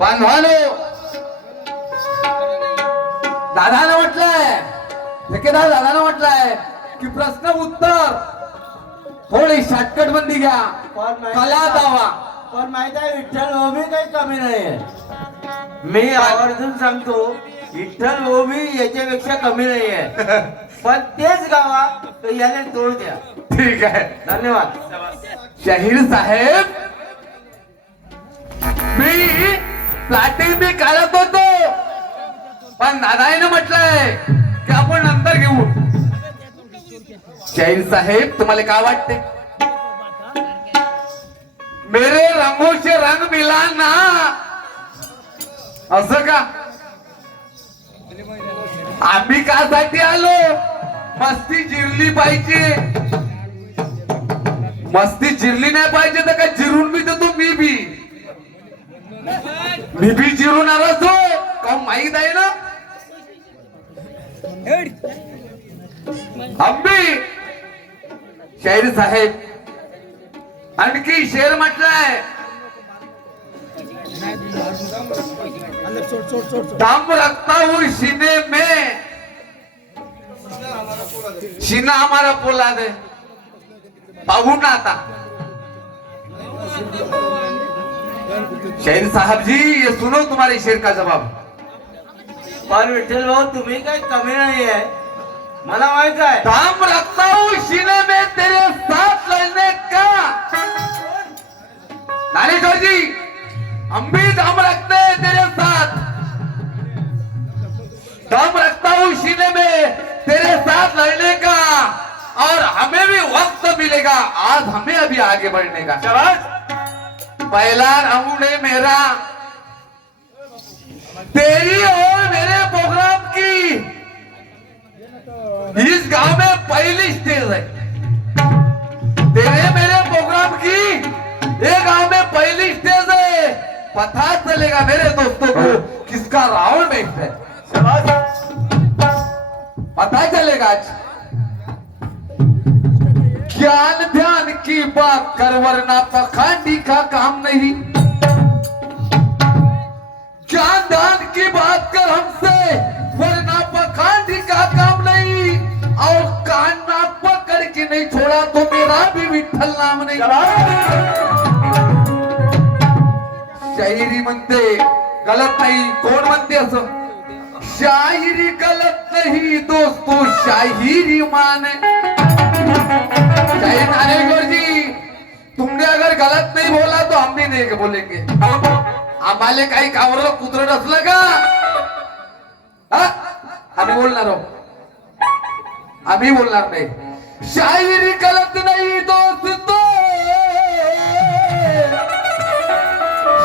बांधवानो, दादानं म्हटलंय, ठेकेदार दादानं म्हटलंय की प्रश्न उत्तर थोडी शॉर्टकट बंदी घ्या, कला दावा. पण माहित आहे विठ्ठल ओबी काही कमी नाहीये. मी आवर्जून सांगतो विठ्ठल ओबी याच्यापेक्षा कमी नाहीये. पण तेच गावा तर याने तोड द्या. ठीक आहे, धन्यवाद. शाहीर साहेब, मी प्लाटिंग मी काढत होतो, पण दादाने म्हटलंय की आपण नंतर घेऊ. शाहीर साहेब, तुम्हाला काय वाटते? मेरे रंगों से रंग मिला ना, असं का? आम्ही कासाठी आलो? मस्ती जिरली पाहिजे. मस्ती जिरली नाही पाहिजे तर काय जिरून बी देतो मी बी जिरून आलोच हो का, माहीत आहे ना. आंबी शाहीर साहेब, आणखी शेर म्हटलंय, दम रखता हूँ सीने में, सीना हमारा पोला दे. पाहू ना आता. शाहीर साहब जी, ये सुनो तुम्हारे शेर का जवाब. पण विठ्ठल भाऊ तुम्ही काही कमी नाहीये, मला माहित आहे. दम रखता हूँ सीने में तेरे साथ लड़ने का. नारेश्वर जी, हम भी दम रखते हैं तेरे साथ. दम रखता हूँ सीने में तेरे साथ लड़ने का, और हमें भी वक्त मिलेगा आज हमें अभी आगे बढ़ने का. पहला राउंड है मेरा, तेरी और मेरे प्रोग्राम की इस गांव में पहली स्टेज है. तेरे मेरे प्रोग्राम की ये गांव में पहली स्टेज है. पता चलेगा मेरे दोस्तों को किसका राउंड में है. पता चलेगा आज. ज्ञान ध्यान की बात कर वरना पखांडी का काम नहीं. ज्ञान ध्यान की बात कर हमसे वरना पखांडी का काम नहीं. और कान ना पकड़ के नहीं छोड़ा तो मेरा भी विठ्ठल नाम नहीं. शायरी म्हणते गलत नाही. कोण म्हणते असं? शायरी गलत नहीं दोस्तों, शायरी माने. शाहीर नारेश्वर जी, तुमने अगर गलत नहीं बोला तो हम भी नहीं बोलेंगे. आम्हाला काही कावरलं कुत्रट असलं का आम्ही बोलणार आहोत. आम्ही बोलणार नाही. शायरी गलत नहीं दोस्तों,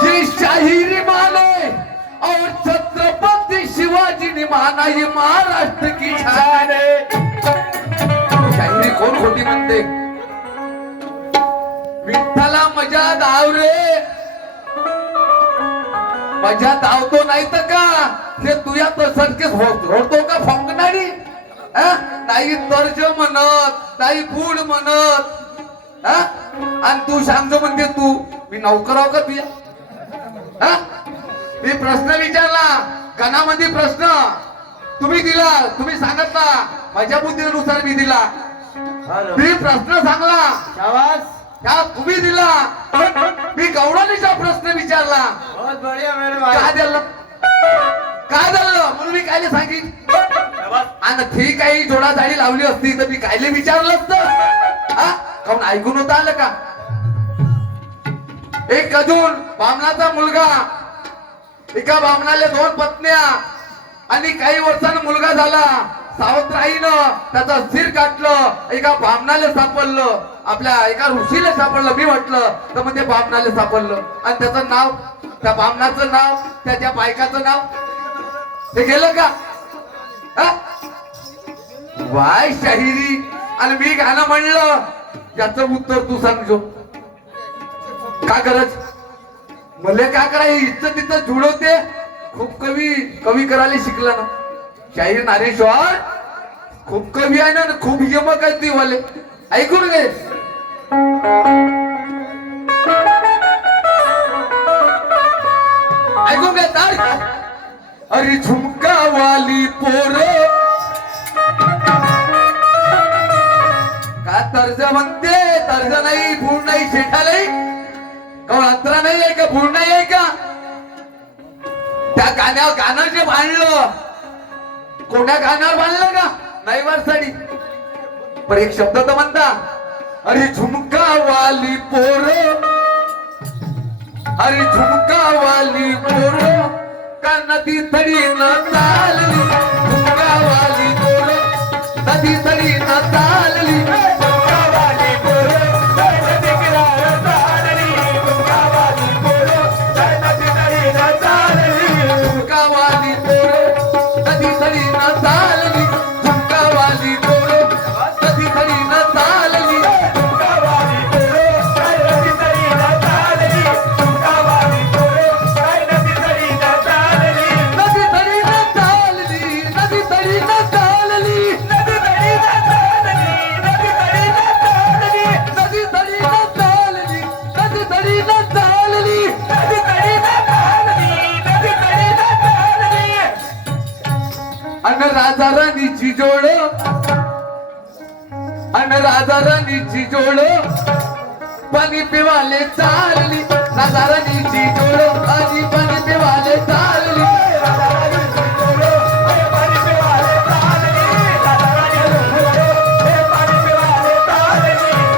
ये शायरी माने और छत्रपति शिवाजी ने माना ये महाराष्ट्र की शान है. शायरी कोण खोटी म्हणते? विठ्ठला मजा दाव रे, मजा धावतो नाही तर का ते तुया तो सरकेस होतो का फंकणारी. नाही तर्ज म्हणत, नाही फूड म्हणत, आणि तू सांगतो म्हणते तू मी नौकराव का तुया. मी प्रश्न विचारला, गणामध्ये प्रश्न तुम्ही दिला, तुम्ही सांगितला, माझ्या बुद्धीनुसार मी दिला. मी प्रश्न सांगला, शाबास. त्या तुम्ही दिला. मी गौरवणीचा प्रश्न विचारला, बहुत बढ़िया मेरे भाई. काय दिलं काय झालं म्हणून मी कायले सांगितलं. आणि ठीक आहे, जोडा जाळी लावली असती तर मी कायले विचारलं असतं. काऊन ऐकून होतं आलं का? एक अजून बामणाचा मुलगा, एका बामणाला 2 पत्न्या, आणि काही वर्षानं मुलगा झाला. सावत्राईनं त्याचं सिर काटलं, एका बामणाला सापडलं, आपल्या एका ऋषीला सापडलं. मी म्हटलं तर म्हणजे बामणाला सापडलं, आणि त्याचं नाव, त्या बामणाचं नाव, त्याच्या बायकाचं नाव हे गेलं का? वाय शाहिरी. आणि मी गाणं म्हणलं, याचं उत्तर तू सांगजो. का गरज मले काय करायचं? इथं तिथं जुळवते. खूप कवी करायला शिकला ना शाहीर नारेश्वर. खूप कवी आहे ना, खूप यमक आहे ती वाले. ऐकून घे. ऐकून अरे झुमका वाली पोर का तर्ज म्हणते? तर्ज नाही, भूळ नाही, शेठा नाही, का अंतरा नाही आहे का, भूळ नाही आहे का? त्या गाण्यावर गाणं जे बांधलं, कोण्या गाण्यावर बांधलं का? नाही वारसाडी. पण एक शब्द तर म्हणता, अरे झुमका वाली पोर, अरे झुमका वाली पोर का नदी तरी न चालली, झुमका वाली पोर नदी तरी न चालली, झुमका वाली पोर नदी किनार चालली, झुमका वाली पोर नदी तरी न चालली, झुमका वाली पोर नदी तरी न चालली, झुमका वाली पोर नदी तरी न चालली, झुमका वाली पोर नदी तरी न चालली, झुमका वाली पोर नदी तरी न चालली, नदी तरी न चालली, नदी तरी न चालली, नदी तरी न चालली, नदी तरी न चालली, नदी तरी न चालली, नदी तरी न चालली, नदी तरी न चालली, नदी तरी न चालली. अन राजा राणीची जोड, अन राजा राणीची जोड पाणी पिवाले चालली, राजा राणीची जोड आणि पाणी पिवाले चालली, राजा राणीची जोड आणि पाणी पिवाले चालली, राजा राणीची जोड हे पाणी पिवाले चालली,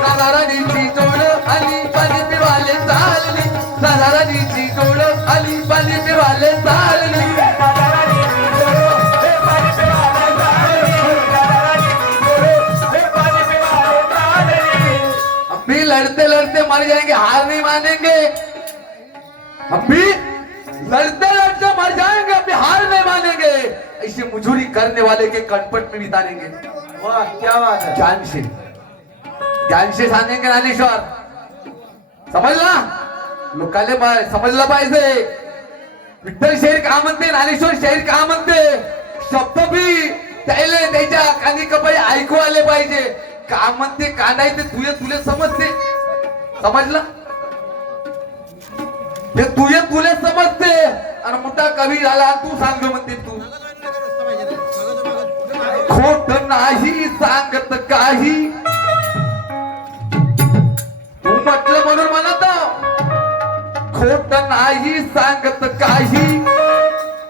राजा राणीची जोड आणि पाणी पिवाले चालली, राजा राणीची जोड आणि पाणी पिवाले चालली, राजा राणीची जोड हे पाणी पिवाले चालली, राजा राणीची जोड हे पाणी पिवाले चालली. हम भी लड़ते लड़ते मर जाएंगे, हार नहीं मानेंगे. हम भी लड़ते लड़ते मर जाएंगे, हम भी हार नहीं मानेंगे. ऐसे मुजूरी करने वाले के कनपट में बिता देंगे. वाह क्या बात है. ज्ञान से सांगेंगे ज्ञानेश्वर. समजला? लोकांना समजलं पाहिजे. विठ्ठल शहर का म्हणते, ज्ञानेश्वर शहर का म्हणते, शब्द बी त्याला त्याच्या कानी कपाई ऐकू आले पाहिजे. का म्हणते का नाही ते तुले तुले समजते. समजलं? ते तुले तुले समजते. आणि मोठा कवी झाला तू सांग म्हणते तू. खोट नाही सांगत काही, तू म्हटलं म्हणून म्हणत. खोट नाही सांगत काही,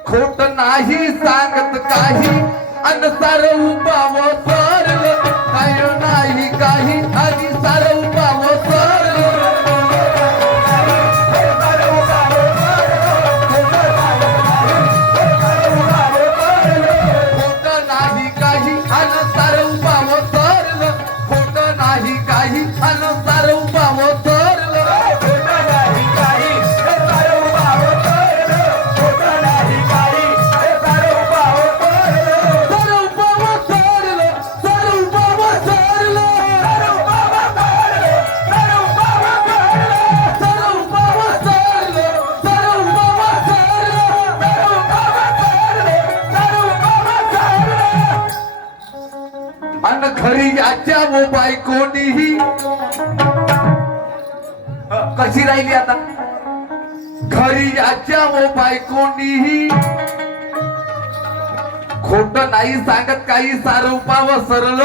खोट नाही सांगत काही, अन सार उपाव सरल काय नाही काही, आणि सार उपाव सरल खोट नाही काही, अन सार उपाव सरल, खोट नाही काही, अन सार उपाव सरल, खोट नाही काही, सार उपाव सरल, खोट नाही काही, सार उपाव सरल, सार उपाव सरल, सार उपाव सरल, सार उपाव सरल, सार उपाव सरल, सार उपाव सरल, सार उपाव सरल, सार उपाव सरल, सार उपाव सरल. अन खरी याच्या वो बायकोनीही कशी राहिली आता. घरी याच्या वो बायकोनीही खोट नाही सांगत काही, सार उपाव सरल,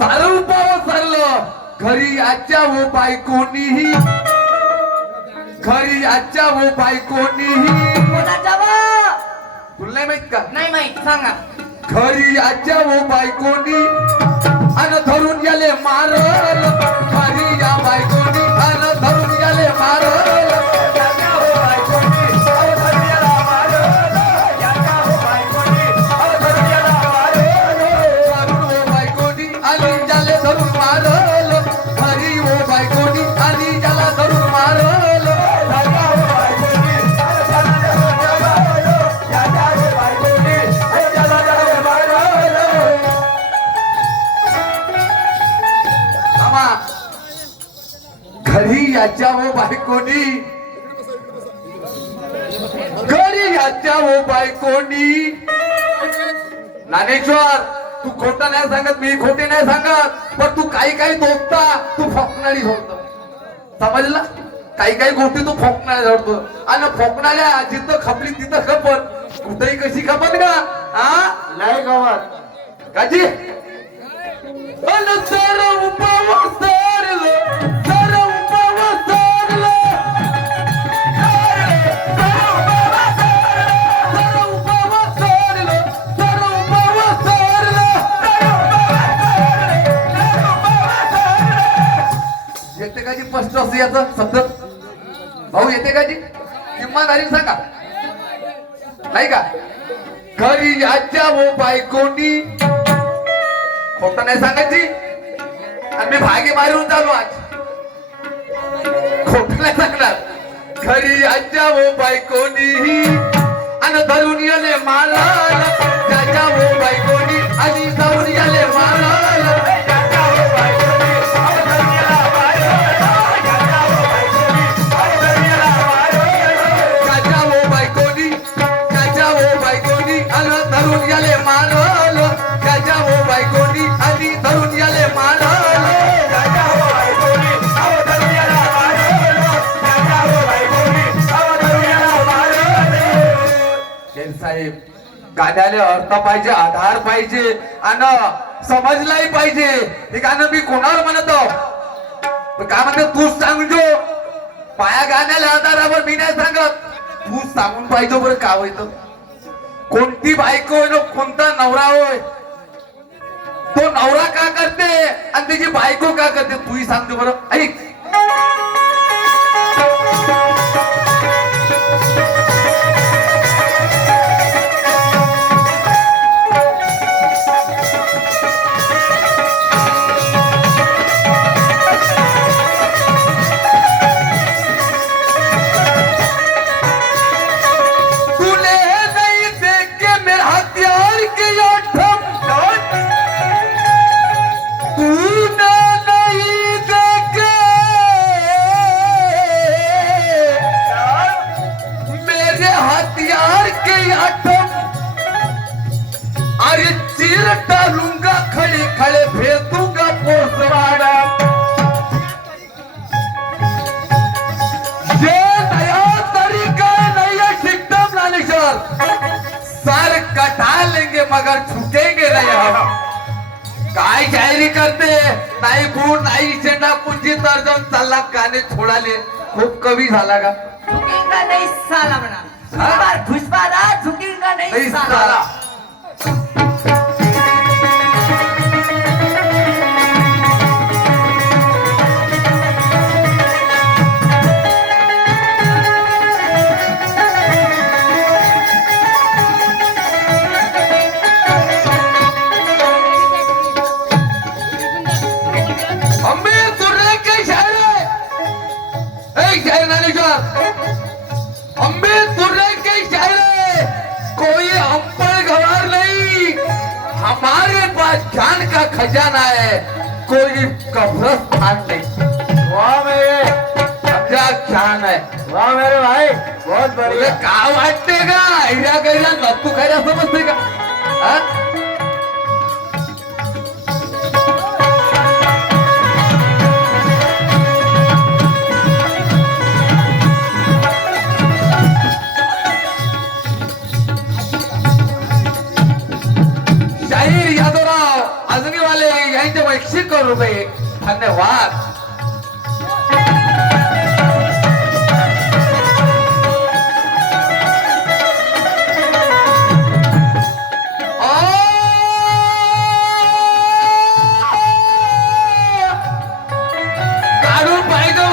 सार उपाव सरल. घरी याच्या वो बायकोनीही, घरी याच्या वो बायकोनीही, कोणाचा वा? तुला नाही माहित का? नाही माहित, सांगा. घरी याच्या वो बायकोनी अन धरून गेले मारल, घरी या बायकोनी अन धरून गेले मारल, याच्या वो बायकोनी अन धरून गेला मारल, याच्या वो बायकोनी अन धरून गेला मारल, धरून वो बायकोनी आणि ज्याले धरून मारल, घरी वो बायकोनी आणि ज्याला धरून मारल, याच्या वो बायकोनी अन धरून गेला मारल, याच्या वो बायकोनी आणि ज्याला धरून मारल. आमा घरी याच्या वो बायकोनी, घरी याच्या वो बायकोनी. ज्ञानेश्वर तू खोटं नाही सांगत, मी खोटे नाही सांगत, पण तू काही काही दोखता, तू फकणारी होत. समजला? काही काही गोष्टी तू फोकणाला जातो आणि फोकणाल्या जिथं खपली तिथं खपत कुठेही कशी खपत का हा नाही गावात काजी अन सर उपवास सरलो सर उपवास सरलो सर उपवास सरलो सर उपवास सरलो येते का जी स्पष्ट असं याचं शब्द भाऊ येते का जी इमानदारीने सांगा नाही का घरी याच्या वो बायकोनी खोटं नाही सांगायची आणि मी भागे मारून चालू आज खोटं नाही सांगणार घरी याच्या वो बायकोनी आणि धरून याले माला त्याच्या वो बायकोनी आणि धरून याले माला धरून याले मारल त्याच्या वो बायकोनी आणि धरून याले मारल त्याच्या वो बायकोनी धरून याला मारल त्याच्या वो बायकोनी धरून याला मारल साहेब गाण्याला अर्थ पाहिजे आधार पाहिजे आणि समजलाही पाहिजे हे गाणं मी कोणावर म्हणतो काय म्हणते तूच सांगतो पाया गाण्याला आधारावर मी नाही सांगत तूच सांगून पाहिजे बरं का होतं कोणती बायको होय ना कोणता नवरा होय तो नवरा का करते आणि त्याची बायको का करते तूही सांगते बरं ऐक डालूंगा खड़े खड़े भेजूंगा पोसवाड़ा ये नया तरीका है नया सिस्टम लाने सर कटा लेंगे मगर छूटेंगे नहीं हम काय शायरी करते नाही गुण नाही शेंडा कुंजी तर जाऊन चालला गाणे छोडाले खूप कवी झाला का झुकेगा नहीं साला बना घुसपारा झुकेगा नहीं साला अम्बे तुर्रे के शायरे कोई अम्बल गवार नहीं हमारे पास ज्ञान का खजाना है कोई कब्रस्तान नहीं वाह मेरे समझा ज्ञान है वाह मेरे भाई बहुत बढ़िया का वाटते का ऐरा कैरा नत्तू कैरा समजते का हा? ₹100 धन्यवाद काढून पाहिजे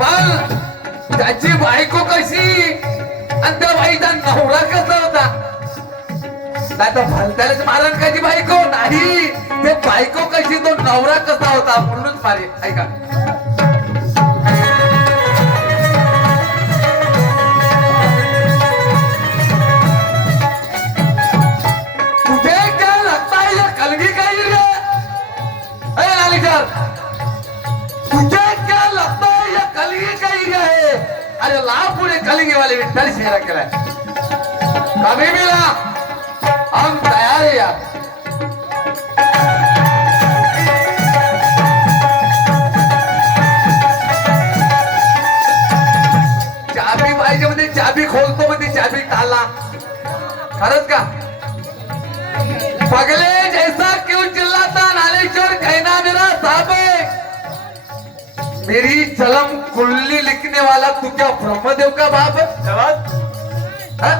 बरं त्याची बायको कशी आणि त्या बाईचा नवरा कसा होता नाही तर भलत्यालाच मारण कशी बायको नाही ते बायको कशी तो नवरा कसा होता म्हणूनच मारे ऐका तुझे क्या लगता है ये कलगी का ही है लालीकर कलिंगी का एरिया है. अरे ला पुढे कलिंगी वाले विठ्ठल शेरा केलाय. कभी भी ला, हम तयार आहे यार. चाबी पाहिजे म्हणजे चाबी खोलतो म्हणजे चाबी टाला. खरंच का? पगले जैसा क्यों चिल्लाता नालेश्वर कहना मेरा साबे. मेरी चलम कुल्ली लिखने वाला तू क्या ब्रह्मदेव का बाप है? हाँ?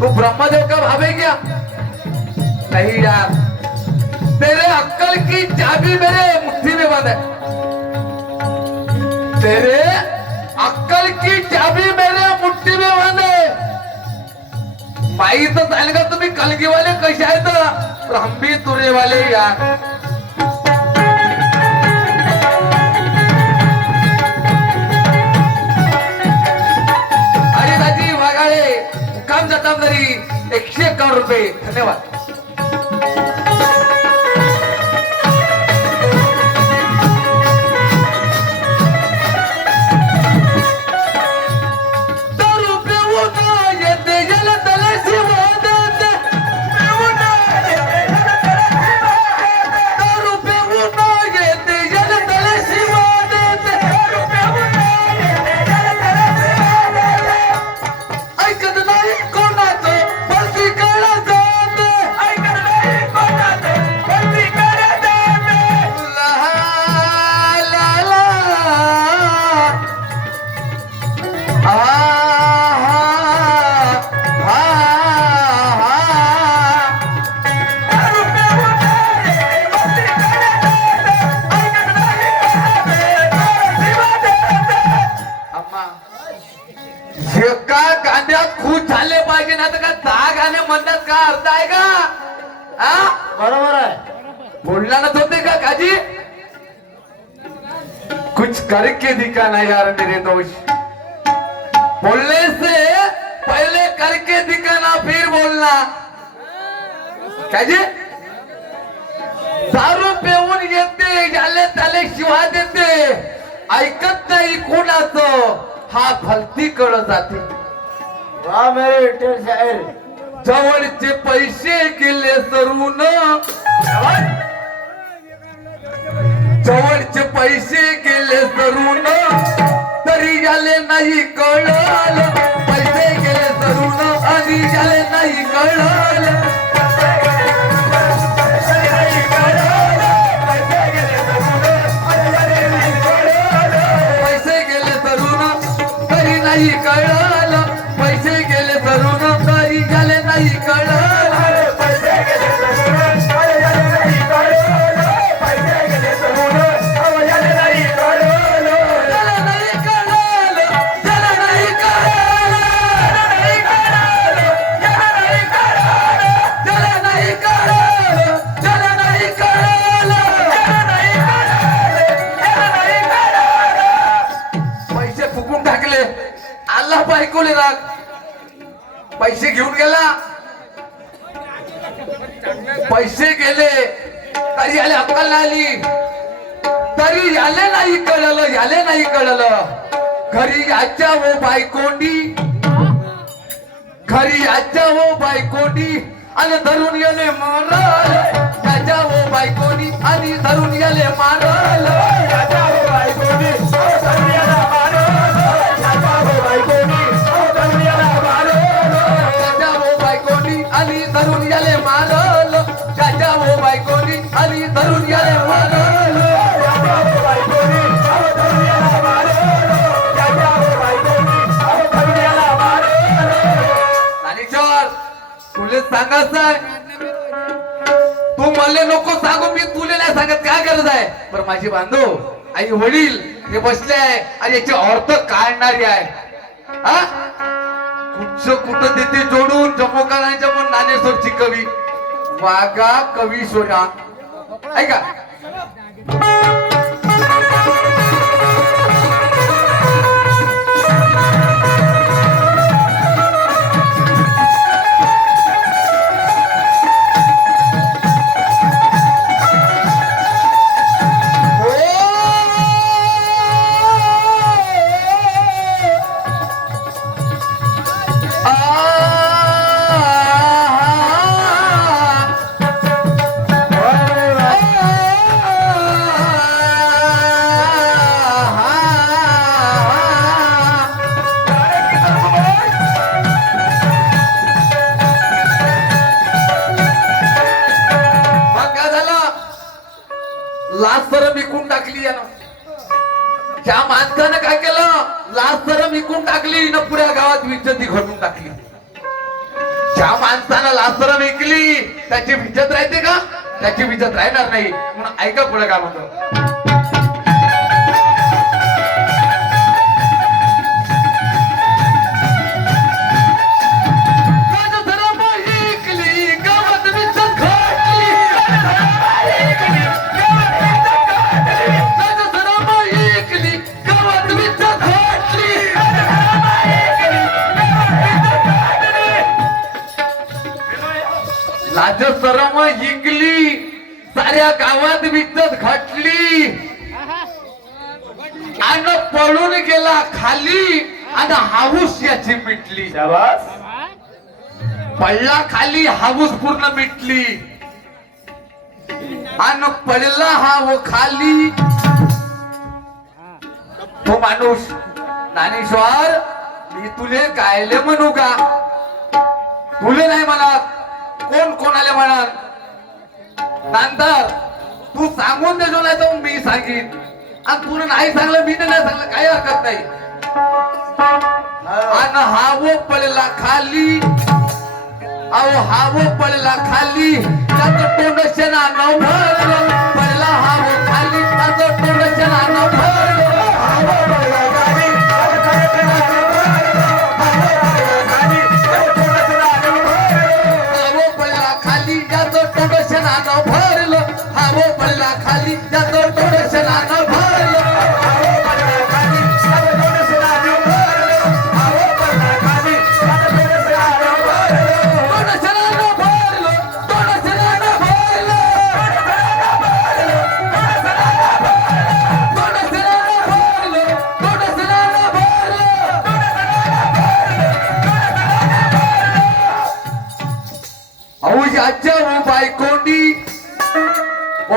तू ब्रह्मदेव का बाप है क्या? नहीं यार, तेरे अक्कल की चाबी मेरे मुट्ठी में बंद है. तेरे अक्कल की चाबी मेरे मुट्ठी में बंद है. माहीतच आहे का तुम्ही कलगीवाले कसे आहेत तर हम भी तुरेवाले यार. हरिदाजी वाघाळे मुक्काम जतामदारी 151 रुपये. धन्यवाद. झाले पाहिजे ना तर का 10 गाणे म्हणतात का अर्थ आहे का? हा बरोबर आहे. बोलणारच होते का काजी? कुछ करके दिखाना यार मेरे दोस्त. बोलने से पहले करके दिखाना फिर बोलना. काजी दारू पिऊन येते झाले त्याले शिवा देते ऐकत नाही कोणाचं हा भलती कळ जाते. वाह मेरे विठ्ठल शाहीर. जवळचे पैसे गेले सरून जवळचे पैसे गेले सरून तरी झाले नाही कळलं. पैसे गेले सरून आणि झाले नाही कळलं. पैसे गेले सरून तरी नाही कळलं. पैसे गेले सरून तरी झाले नाही कळलं. पैसे गेले सरून तरी झाले नाही कळलं. पैसे गेले सरून झाले नाही कळलं. झालं नाही कळलं. झालं नाही कळलं. झालं नाही कळलं. झालं नाही कळलं. पैसे फुकून टाकले. आल्ला बायकोले राग. पैसे घेऊन गेला. पैसे गेले तरी आले अक्कल नाही आली. तरी याले नाही कळलं. याले नाही कळलं. घरी याच्या वो बायकोंडी. घरी याच्या वो बायकोंडी आणि धरून याले मारल. त्याच्या वो बायकोंडी आणि धरून याले मारल. त्याच्या वो बायकोंडी धरून याला मारल. त्याच्या वो बायकोंडी धरून याला मारल. त्याच्या वो बायकोंडी आणि धरून याले मारल. त्याच्या वो बायकोंडी आणि धरून याले मारल. त्याच्या वो बायकोंडी धरून याला मारल. त्याच्या वो बायकोंडी धरून याला मारल. ज्ञानेश्वर तुले सांगायचं आहे. तू मला नको सांगू. मी तुले नाही सांगत. काय गरज आहे? बरं माझी बांधव आई वडील हे बसले आहे आणि याची अर्थ काढणारी आहे. हा कुठं देते जोडून जम्मू करायच्या पण ज्ञानेश्वरची कवी वागा कवी सोया ऐका. त्या माणसानं काय केलं, लाच सरम विकून टाकली न पुऱ्या गावात विज्जती घडून टाकली. ज्या माणसानं लाच सरम विकली त्याची विज्जत राहते का? त्याची विज्जत राहणार नाही. म्हणून ऐका पुढे काय म्हणतो. लाज सरम जिंकली, साऱ्या गावात विज्जत घटली आणि पळून गेला खाली आणि हाऊस याची मिटली. पडला खाली, हाऊस पूर्ण मिटली आणि पडला हा वो खाली. तो माणूस, ज्ञानेश्वर मी तुले कायले म्हणू का? तुले नाही म्हणत, कोण कोणाला म्हणत? नंतर तू सांगून देजो, नाही तर मी सांगीन. आणि तुला नाही सांगलं, मी नाही सांगलं, काही हरकत नाही. आणि हावो पडला खाली, अहो हावो पडला खाली, त्याचं तोंड शेणानं भरलं. पडला हावो खाली, त्याचं तोंड शेणानं भरलं. हावो पडला खाली, ज्याचं तोंड शेणानं भरलं. हावो पडला खाली, ज्याचं तोंड शेणानं भरलं. हावो पडला खाली, ज्याचं तोंड शेणानं भरलं. हावो पडला खाली, ज्याचं तोंड शेणानं भरलं. तोंड शेणानं भरलं, तोंड शेणानं भरलं. तोंड शेणानं भरलं, तोंड शेणानं भरलं. अहो याच्या वो बायकोंडी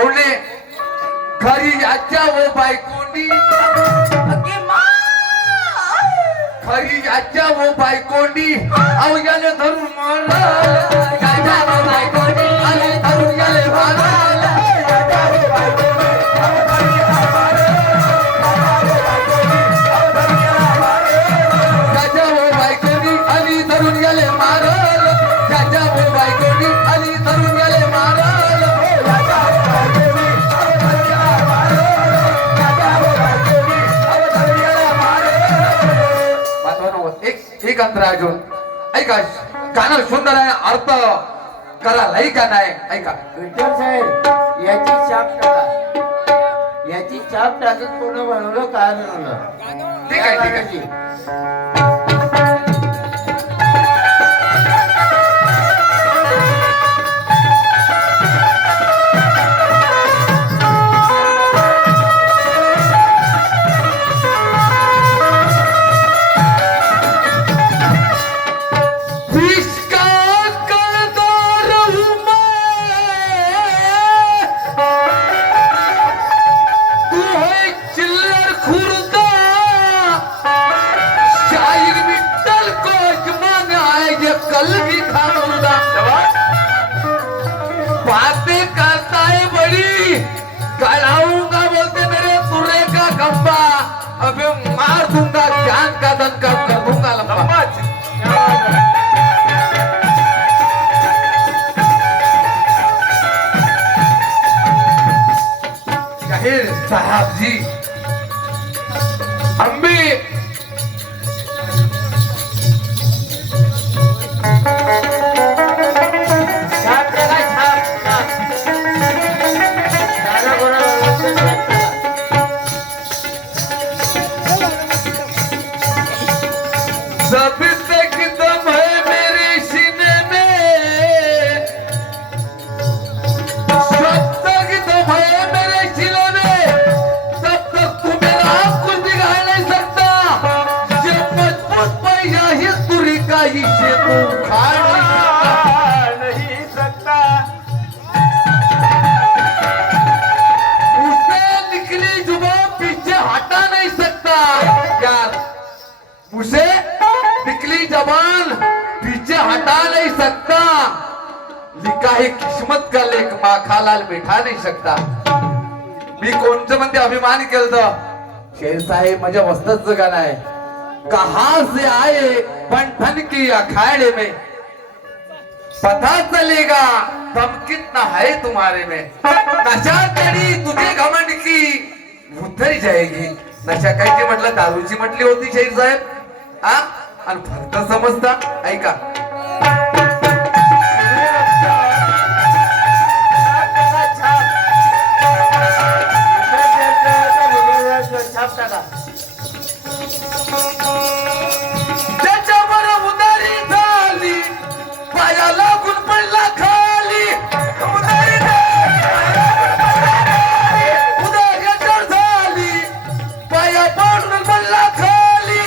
ओढे खरी, याच्या वो बायकोंडी खरी, याच्या वो बायकोंडी. अहो याले धरून मारलं, याच्या वो बायकोंडी आले धरून याले मारलं. याच्या वो बायकोंडी आली धरून याले मारलं. याच्या वो बायकोंडी आली धरून याले मारलं. एक अंतर अजून ऐका, गाणं सुंदर आहे, अर्थ करा लाई का नाही. ऐका विठ्ठल साहेब, याची छाप टाका. याची छाप टाकत कोण बनवलं, काय बनवलं? ठीक आहे, ठीक आहे. बातें करता है बड़ी, गलाऊंगा बोलते मेरे तुरे का खंबा. अबे मार दूंगा, जान का दंगा कर दूंगा लंबा. जाहिर साहब जी, हम भी जब तक दम है मेरे सीने में, जब तक दम है मेरे सीने में, तब तक तू मेरा कुछ बिगाड़ नहीं सकता. जब मजबूत पैया ही तुरी का ही से तू उखाड़ नहीं सकता. उससे निकली जुबान पीछे हटा नहीं सकता. यार उसे निकली जबान पीछे हटा नहीं सकता. लिखा है किस्मत का लेख माखालाल बैठा नहीं सकता. मी कोणचं म्हणते अभिमान केलं, शेर साहेब माझ्या वस्ताचं गाणं आहे. कहाँ से आए बंधन की अखाड़े में, पता चलेगा दम कितना है तुम्हारे में. नशा करी तुझे घमंड की उतरी जाएगी. नशा कायची म्हटलं दारूची म्हटली होती शेर साहेब. हा आणि फक्त समजता. ऐका छाप टाका. त्याच्यावर उदारी झाली, पाया लागून पडला खाली. उदारी उदारी झाली, पाया पडून पडला खाली.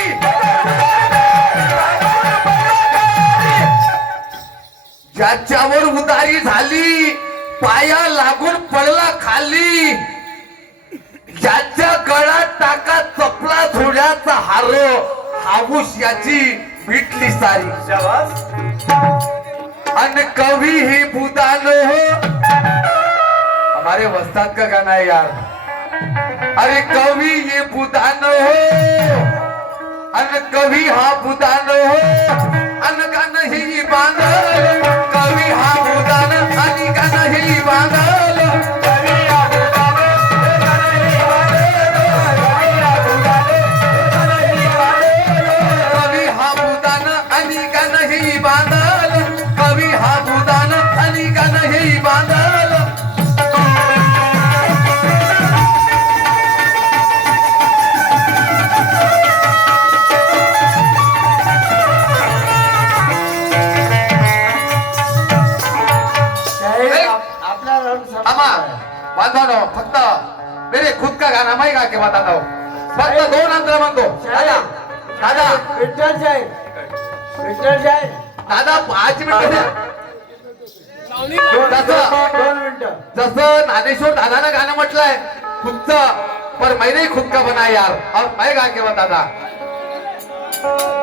ज्याच्यावर उदारी झाली, पाया लागून पडला खाली. ज्याच्या गळ्यात टाका चपला थोड्याचा हार, हाऊस याची मिटली सारी. शाबास. अन कवि ही बुदान हो. हमारे वस्ताद का गाना है यार. अरे कवि ये बुदान हो, अन कवि हा बुदान हो. अन गाणं ही बांधल, कवि हा बुदान आणि गाणं ही बांधल. कवी हा बुदान आणि गाणं ही बांधल, कवी हा बुदान आणि गाणं ही बांधल. आपला रंग संपला आमा आहे. बांधवानो, फक्त मेरे खुद का गाना मैं गा के बताता हूँ. फक्त दोन अंतर म्हणतो. दादा दादा विठ्ठल साहेब, विठ्ठल साहेब, दादा 5 मिनिटं. दोन मिनिटं. जसं ज्ञानेश्वर दादानं गाणं म्हटलंय खुदचं, पर मैंने खुद का बनाया यार. अब मैं गा के बताता.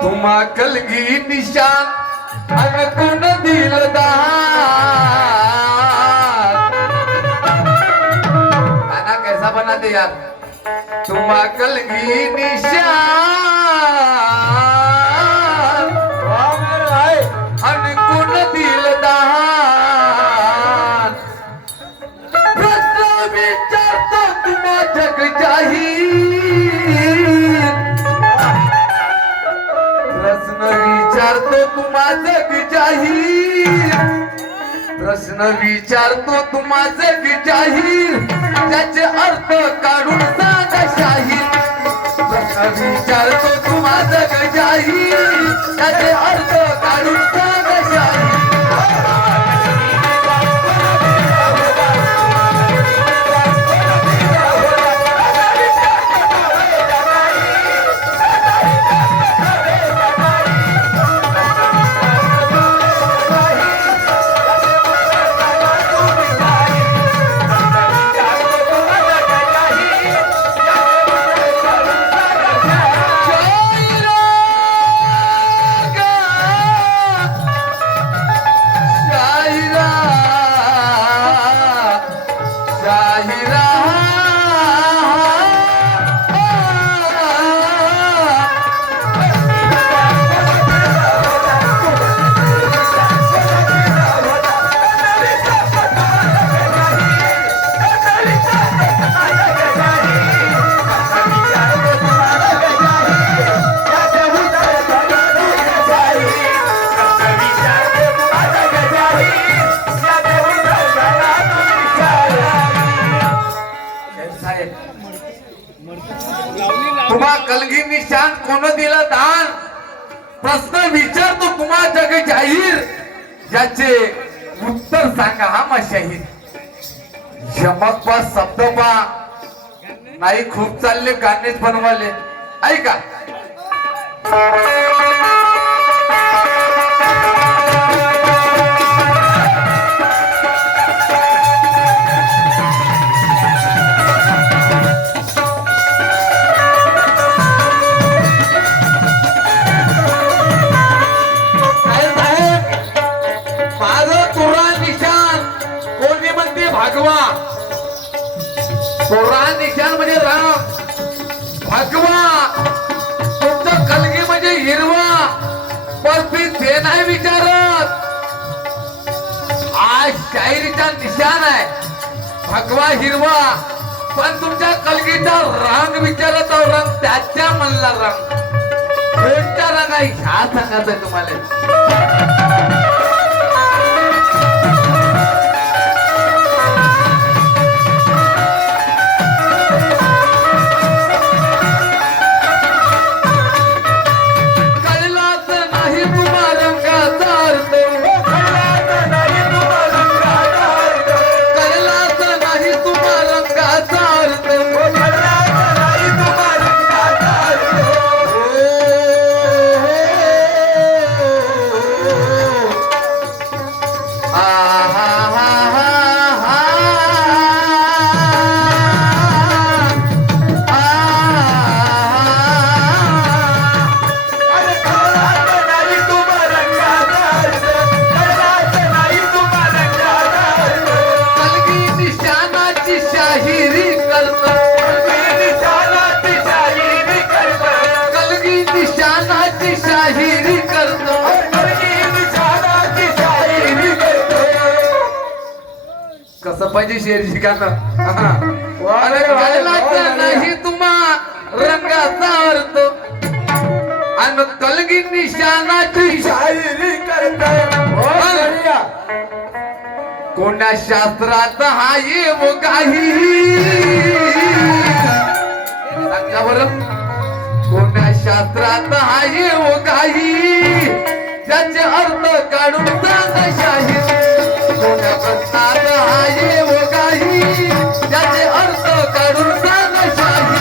तुम कलगी निशान अनकुन दिलदार. गाना कैसा बनाते यार. तुम कलगी निशान वाह मेरे भाई. अनकुन दिलदार. प्रश्न विचारतो तुम्हा जग जाहीर. प्रश्न विचारतो तुम्हा जग जाहीर. प्रश्न विचारतो तुम्हा जग जाहीर. त्याचे अर्थ काढून सांगा शाहीर. प्रश्न विचारतो तुम्हा जग जाहीर. त्याचे अर्थ काढून सांगा शाहीर. तुम्हा कलगी निशान कोण दिला दान. प्रश्न विचारतो तुम्हा जग जाहीर. याचे उत्तर सांगा हा मशाहीर. यमक पा शब्द पा नाही खूप चालले गाणेच बनवाले. ऐका भगवा तुमचं कलगी म्हणजे हिरवा पण मी ते नाही विचारत. आज शायरीचा निशाण आहे भगवा हिरवा पण तुमच्या कलगीचा रंग विचारत आहो. रंग त्याच्या म्हणला रंग कोणता रंग आहे ह्या सांगायचंय तुम्हाला. कळलाच नाही तुम्हा रंगाचा अर्थ. कळलाच नाही तुम्हा रंगाचा अर्थ. कलगी निशाणाची शाहिरी करतो. कलगी निशाणाची शाहिरी करतो. कसं पाहिजे शेर शिकायचं. अरे कळलाच नाही तुम्हा रंगाचा अर्थ आणि कलगी निशाणाची शायरी करताय. कोणत्या शास्त्रात हा येव काही सांगा बरं. कोणत्या शास्त्रात हा येव काही त्याचे अर्थ काढून सांगा शाहीर. कोणत्या प्रश्नात हा येव काही त्याचे अर्थ काढून सांगा शाहीर.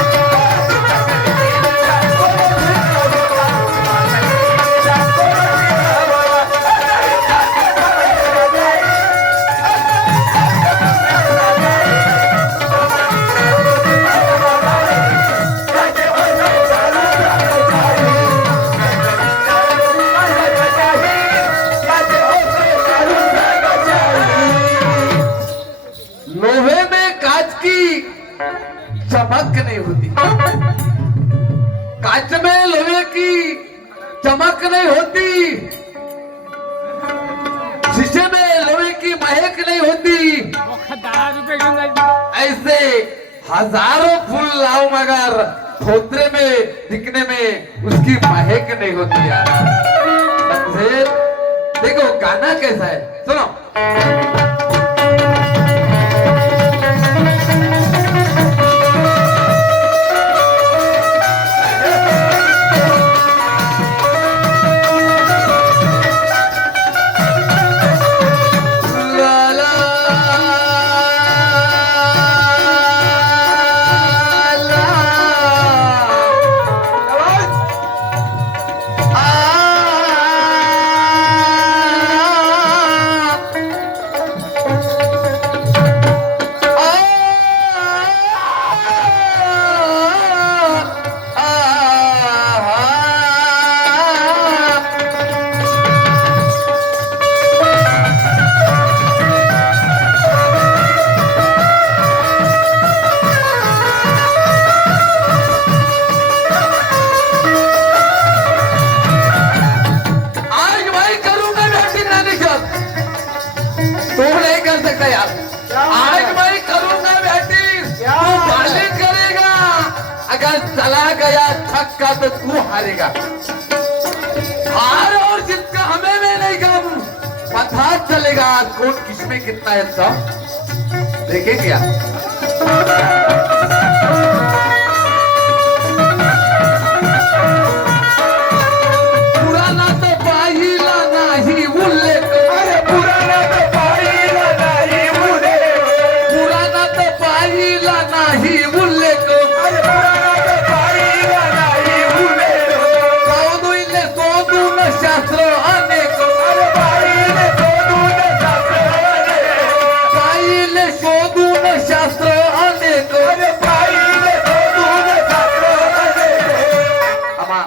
लोहे में कांच की चमक नहीं होती. कांच में लोहे की चमक नहीं होती. शीशे में लोहे की महक नहीं होती. ऐसे हजारों फूल लाओ मगर धोत्रे में दिखने में उसकी महक नहीं होती यार. फिर देखो गाना कैसा है सुनो. ला ला ला आज भाई करूंगा बैटिंग नहीं कर. तुम नहीं कर सकता यार. आज मैं करूंगा बैटिंग तू बॉलिंग करेगा. अगर चला गया छक्का तो तू हारेगा. हार और जीत का हमें में नहीं काबू. पता चलेगा कौन किसमें कितना है सब देखेंगे क्या. पुराना तो पाहिला नाही उल्लेख. पुराना तो पाहिला नाही उल्लेख. कौदुईले शोधून शास्त्र अनेक. पाहिले शोधून शास्त्र अनेक. आमा,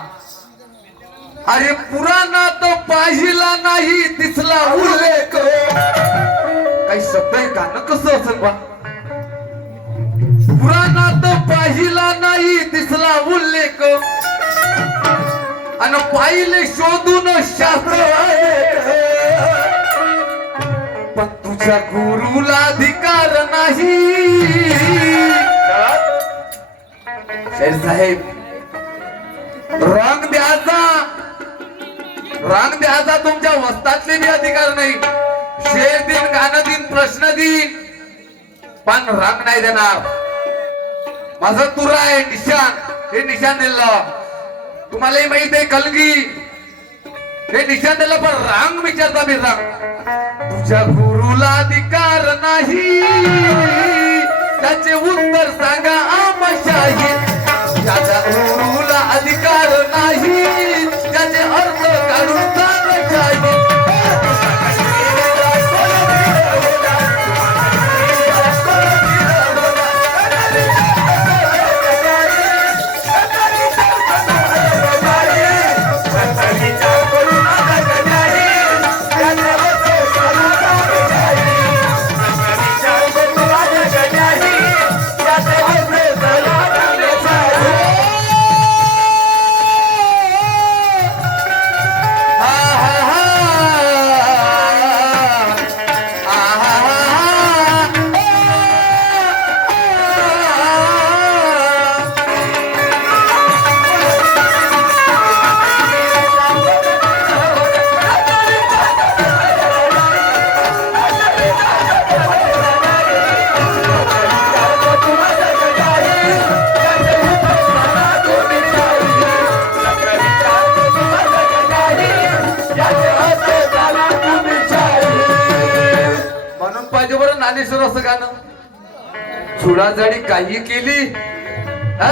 अरे पुराणा तो पाहिला नाही दिसला उल्लेख. काही शब्द आहे गाणं कसं असेल बा. पुराणात पाहिला नाही दिसला उल्लेख आणि पाहिले शोधून शास्त्र पण तुझ्या गुरुला अधिकार नाही शेर साहेब रंग द्यायचा तुमच्या वस्तातले बी अधिकार नाही शेर दिन गाणं दिन प्रश्न दिन पण रंग नाही देणार माझं तुरा आहे निशान हे निशान दिलं तुम्हालाही माहित आहे कलगी हे निशान दिलं पण रंग विचारता मी रंग तुझ्या गुरुला अधिकार नाही त्याचे उत्तर सांगा आमशाही त्याच्या गुरुला अधिकार नाही त्याचे अर्थ काढून सांगायचे ज्ञानेश्वर असं गाणं छुडाजाडी काही केली हा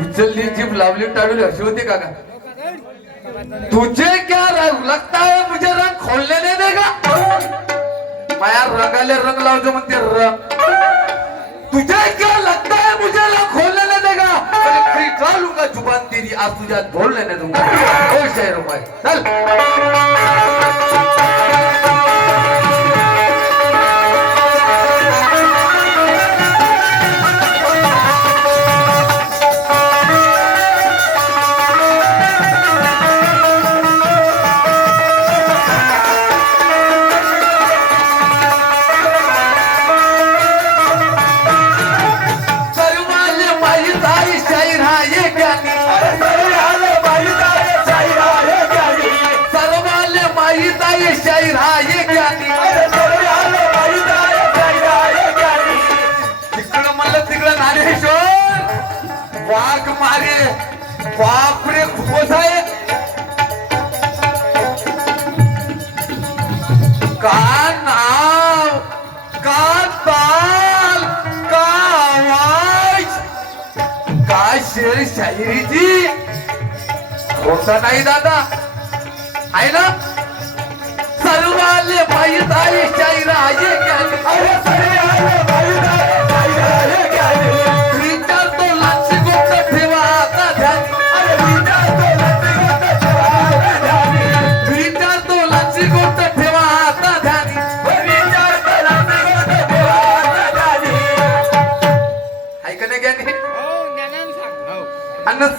उचलली जीभ लावली टाळली अशी होते का तुझे क्या रंग लगता है मुझे रंग खोलने नहीं देगा माया रंगाले रंग लावतो म्हणते रंग तुझे क्या लगता है मुझे रंग खोलने नहीं देगा अरे खरीदा लूंगा जुबान तेरी आज तुझे बोलने नहीं दूंगा ओ शेरों भाई चल वाघ मारे बापरे खूपच आहे का नाव का ताल का आवाज का शेर शायरीची होता नाही दादा आहे ना सर्वाले माहीत आहे शायरा आहे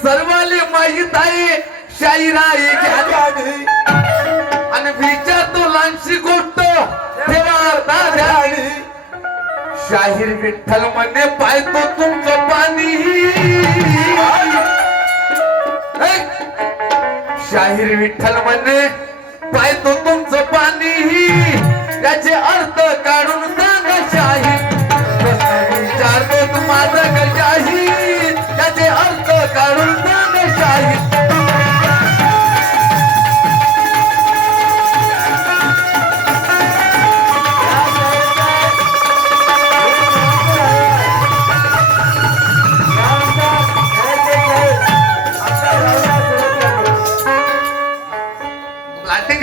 सर्वाले माहीत आहे शायरा आणि विचारतो लहानशी गोष्ट शाहीर विठ्ठल म्हणे पाहतो तुमचं पाणी शाहीर विठ्ठल म्हणे पाहतो तुमचं पाणी त्याचे अर्थ काढून सांगा शाहीर विचारतो तू माझं गजाही त्याचे अर्थ काढून सांगा शाहीर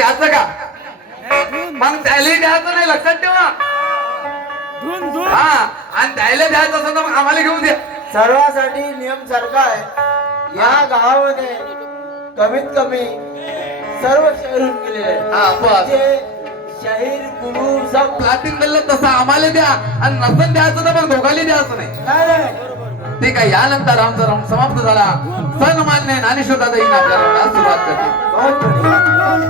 घ्यायचं का मग त्याला द्यायचं नाही लक्षात ठेवा हा आणि त्याला द्यायचं असं तर मग आम्हाला घेऊन द्या सर्वांसाठी नियम सारखा आहे या गावामध्ये कमीत कमी सर्व शहरून गेलेले हा बस जे शाहीर गुरु जसं प्लाटिन दिलं तसं आम्हाला द्या आणि नसन द्यायचं तर मग दोघांनी द्यायचं नाही. नाही ठीक आहे. यानंतर आमचा राऊंड समाप्त झाला. सन्मान्य ज्ञानेश्वर दादा यांनी आपल्याला सुरुवात करते. बहुत बढिया.